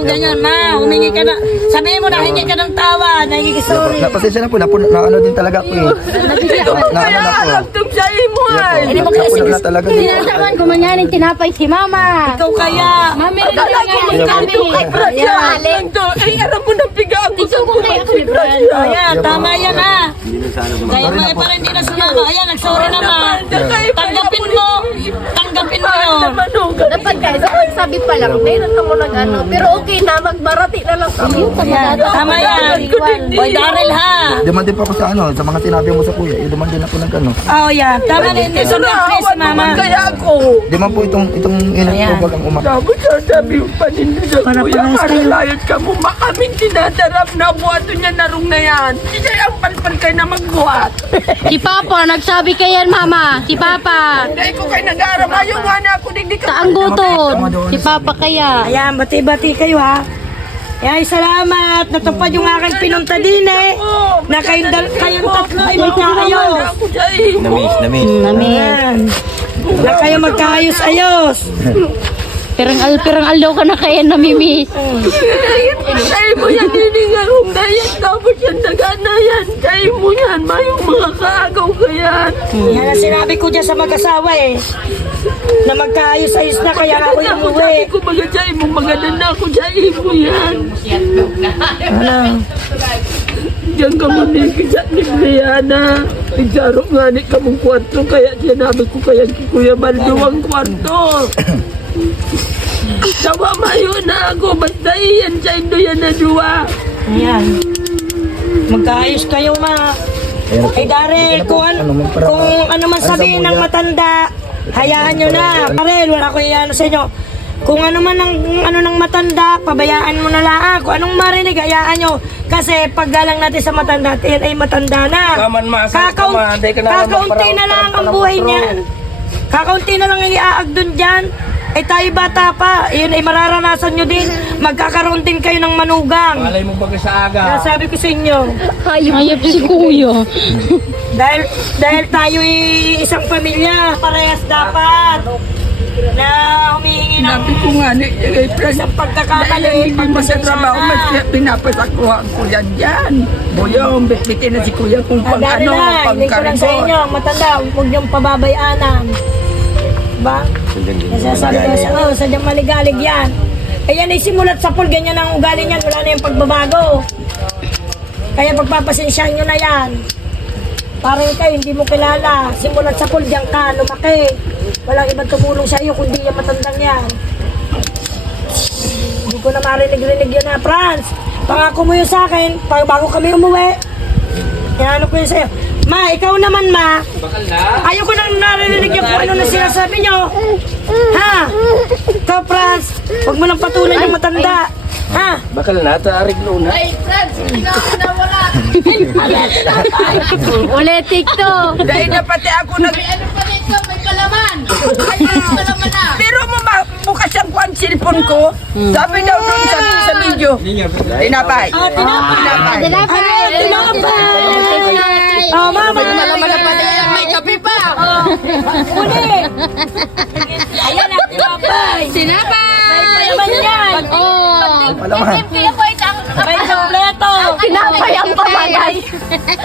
ganyan, ma. Humingi ka na. Sabihin mo na, hingi ka ng tawa. Sorry. Napasensya na po, na ano din talaga po eh. Kaya alam itong siya mo ay. Hindi mo kasi na talaga din. Sinasaman ko manyanin tinapay si mama. Ikaw kaya. Mami rin na kami. Ayan. Ay, alam mo na bigaan ko sa mga sigrasya. Ayan, tama yan ha. Kaya mga parang hindi na sumama. Ayan, nagsorry naman. Tanggapin mo. Tanggapin mo yun. Dapat guys, ako sabi pa lang, meron ka mo nag-ano. Pero okay na, magbarati na lang kami. Ayan, tama yan. Boy Daryl ha. Duman din po ako sa ano, sa mga sinabi mo sa kuya. Duman din ako ng ano. Oh, yan. Tama na hindi sa please, mama. Kaya ako. Duman po itong inat ko bagang umak. Sabi sabi yung paninda sa kuya. Karalayot ka mo. Makaming tinadarap na buhato niya narong na yan. Hindi ang palpal kayo na magbuhat. Si Papa, nagsabi kayan mama. Si Papa. Hindi ko kayo nag-aaram. Ayaw nga na ako. Hindi ka. Saan guton? Si Papa kaya. Ayan, bati-bati kayo ha. Ay, salamat. Natupad yung aking pinunta din eh. Na kayong tatlo ay magkaayos. Ako dyan. Mami. Ayan. Na kayo magkaayos-ayos. Pirang aldaw ka na kaya namimiss. Kaya mo yan, hininga kong dayat. Tapos yan, nagana yan. Kaya mo yan, mayong mga kaagaw ka yan. Yan ang sinabi ko dyan sa mag-asawa eh. Na magkaayos-ayos na kaya ako yung Ako umuwi. sabi ko, mga dyan mo, maganda na ako dyan mo yan. Ano? Diyan ka mo ni Kizat ni Brianna. Nagsaro nga ni ka mong kwarto, kaya sinabi ko kaya si Kuya Baldo ang kwarto. Sawa mayo na ako, basta iyan sa indo yan na duwa. Ayan. Magkaayos kayo ma. Ay Daryl, kung ano man sabihin ng matanda, hayaan nyo na. Daryl, wala ko iyan sa inyo. Kung ano man ng matanda, pabayaan mo na lang. Kung anong marinig, hayaan nyo. Kasi paggalang natin sa matanda, yan ay matanda na. Kakaunti na lang ang buhay niyan. Kakaunti na lang ang iaag dun dyan. Ay tayo bata pa, yun ay mararanasan nyo din. Magkakaroon din kayo ng manugang. Malay mo baga sa aga. Kaya sabi ko sa inyo, Hayop si Kuya. dahil tayo ay isang pamilya, parehas dapat na humihingi ng Sabi ko nga ni Fred, isang dahil pagkakamali, hindi mo sa trabaho, mas pinapasakuha ko yan dyan. Buyong, bitbitin na si Kuya kung pang Dahil ano, na, pang hindi ko lang sa inyo, karibot. matanda, huwag niyong pababayaanan. Diba? Nasasabi ko sadyang maligalig yan. Ayan ay simulat sa pool, ganyan ang ugali niyan, wala na yung pagbabago. Kaya pagpapasensyahan nyo na yan. Parang kayo, hindi mo kilala. Simulat sa pool, diyan ka, lumaki. Walang ibang tumulong sa iyo, kundi yung matandang yan. Hindi ko na marinig-rinig yun na, Franz. Pangako mo yun sa akin, bago kami umuwi. Yan, ano ko yun sa'yo. Ma, ikaw naman, ma. Ayoko nang narinig yung kung ano na sinasabi nyo. Ha? Ikaw, Franz, huwag mo nang patuloy ng matanda. Ha? Bakal na, taarig noon ha. Uli TikTok. Dahil na pati ako nag... Pero mo bukas ang kuhan cellphone ko. Sabi daw doon sa video. Tinapay. Tinapay. Oh, mama. May kape pa. Uli. Ayan ang tinapay. Sinapay. Naman yan. Oh. Palaman. May kompleto. Tinapay ang pamagay.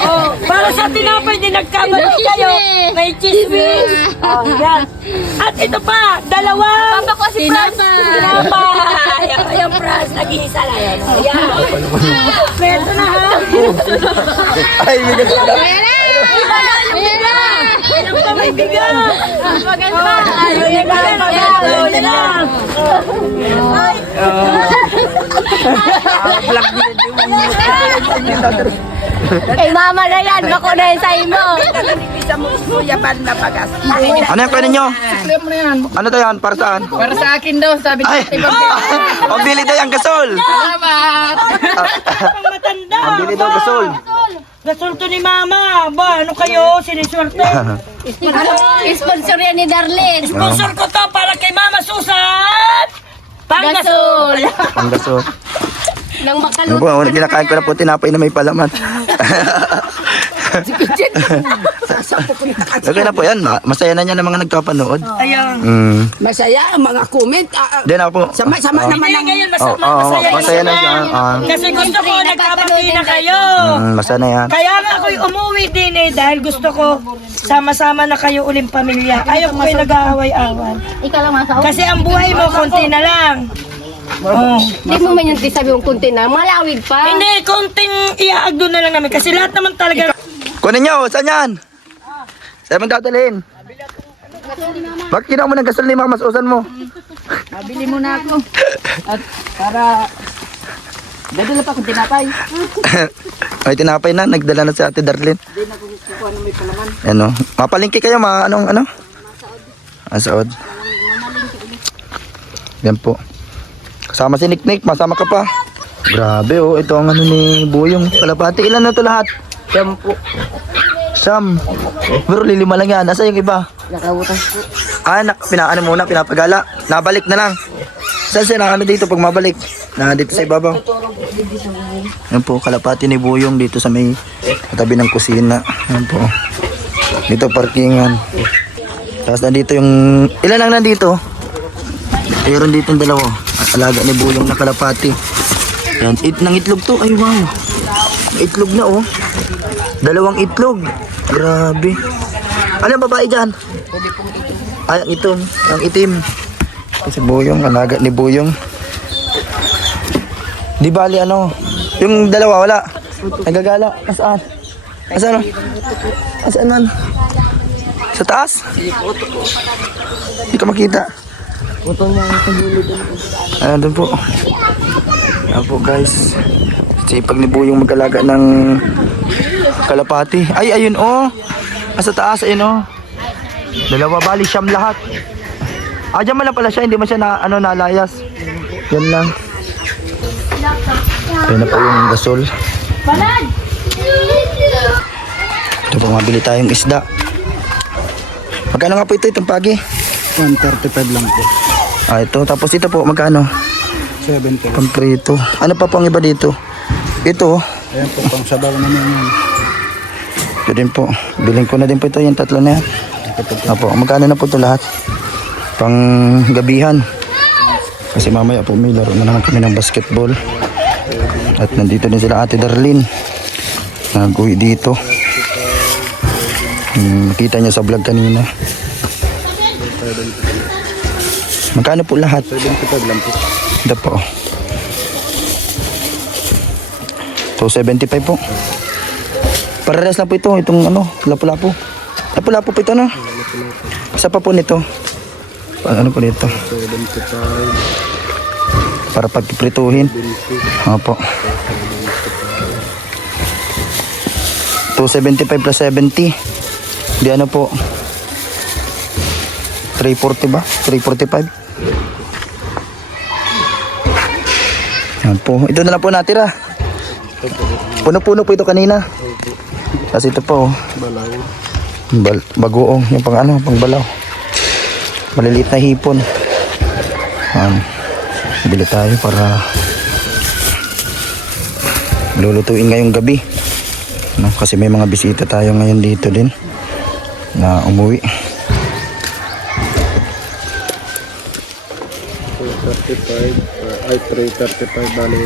Oh, para sa tinapay din nagkamali kayo. May chismis. Oh, yan. At ito pa, dalawa. Papa ko si Tinapay. Yung Franz, nag-iisa lang yan. Ayan. Kompleto na ha. Ay, bigat na. Ayan pa may bigat. Maganda. Ayan lang. Ay. Kay mama na yan, bako na yung sa imo. Isa mo Kuya Bal na pagas. Ano yung kanin nyo? Ano to yan? Para saan? Para sa akin daw, sabi Ay! Ang bili daw yung gasol! Salamat. Ang matanda. Ang bili daw gasol! Gasol to ni mama. Ba, ano kayo? Siniswerte. Sponsor yan ni Darlene. Sponsor ko to para kay Mama Susan. Panggasol. Ang gasol. Nang Ano makaluto. po, kinakain ko na po tinapay na may palaman. Okay na po yan. Masaya na niya ng mga nagpapanood. Ayun. Masaya ang mga comment. Di na po. Sama-sama Hindi, naman ang... ngayon Oo, masaya na siya. Kasi gusto ko nagkabati na kayo. Masaya na yan. Kaya nga ako'y umuwi din dahil gusto ko sama-sama na kayo uling pamilya. Ayaw ko kayo nag-aaway-awan. Ikaw lang mga Kasi ang buhay mo, konti na lang. Oh. Hindi mo man yung sabi mong kunti na, malawig pa. Hindi, konting iaagdo na lang namin. Kasi lahat naman talaga. Kunin nyo, saan yan? Saan mo dadalhin? Bakit kinuha mo ng gasolina mga masusan mo? Mabili mo na ako. At para... Dadala pa akong tinapay. Ay, tinapay na. Nagdala na si Ate Darlene. Hindi na kukuha na may palaman. Ano? Mapalingki kayo, ano? Saod. Yan po. Kasama si Nick. Masama ka pa. Grabe oh. Ito ang ano ni Buyong kalapati. Ilan na to lahat? Sam. Pero lilima lang yan. Nasa yung iba? Nakawutan po. Pinapagala. Nabalik na lang. Saan siya na dito pag mabalik? Dito sa ibabaw. Yan po, kalapati ni Buyong dito sa may katabi ng kusina. Yan po. Dito parkingan. Tapos nandito yung... Ilan lang nandito? Mayroon dito yung dalawa. Alaga ni Buyong na kalapati. Yan, ng itlog to. Ay wow. May itlog na oh. 2 itlog. Grabe. Ano ang babae dyan? Ay, ang itim. Si Buyong, alaga ni Buyong. Di bali ano, yung dalawa wala. Nagagala. Nasaan? Nasaan man? Sa taas? Hindi ka makita. Doon po. Ayan po guys. Sipag ni Buyong mag-alaga ng kalapati. Ay, ayun oh. Sa taas, ayun oh. 2 bali, siyam lahat. Diyan man lang pala siya, hindi man siya nalayas. Yan lang. Ayun na po yung gasol. Ito po, mabili tayong isda. Magkano nga po itong pagi? 135 lang po. Ito. Tapos ito po, magkano? 70. Pamprito. Ano pa po ang iba dito? Ito. Ayan po, pang sabaw naman yan. Ito din po. Biling ko na din po ito, yung 3 na yan. Apo, magkano na po ito lahat? Pang gabihan. Kasi mamaya po may laro na naman kami ng basketball. At nandito din sila Ate Darlene. Nag-uwi dito. Nakita niya sa vlog kanina. Magkano po lahat? 75 lang po. Ito po. 275 po. Parehas lang po ito. Itong lapu-lapu. Lapu-lapu po ito, no? Isa pa po nito. Ano po dito? 75. Para pagpiprituhin. Opo. 275 plus 70. Di ano po? 340 ba? 345. Yan po. Ito na lang po natira. Puno-puno po ito kanina. Kasi ito po. Bagoong. Yung pang balaw. Maliliit na hipon. Bili tayo para lulutuin ngayong gabi. Kasi may mga bisita tayo ngayon dito din na umuwi. 235 ay 335 bali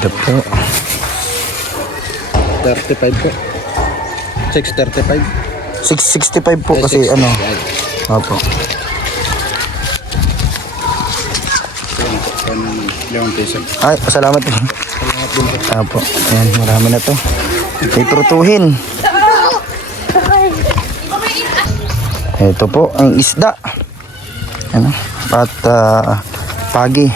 Ito po. 35 po. 635. 665 po kasi ano. Opo. Ay, salamat po. Opo. Ayan, marami na to. Iprutuhin. Ito po ang isda. Ano? At pagi.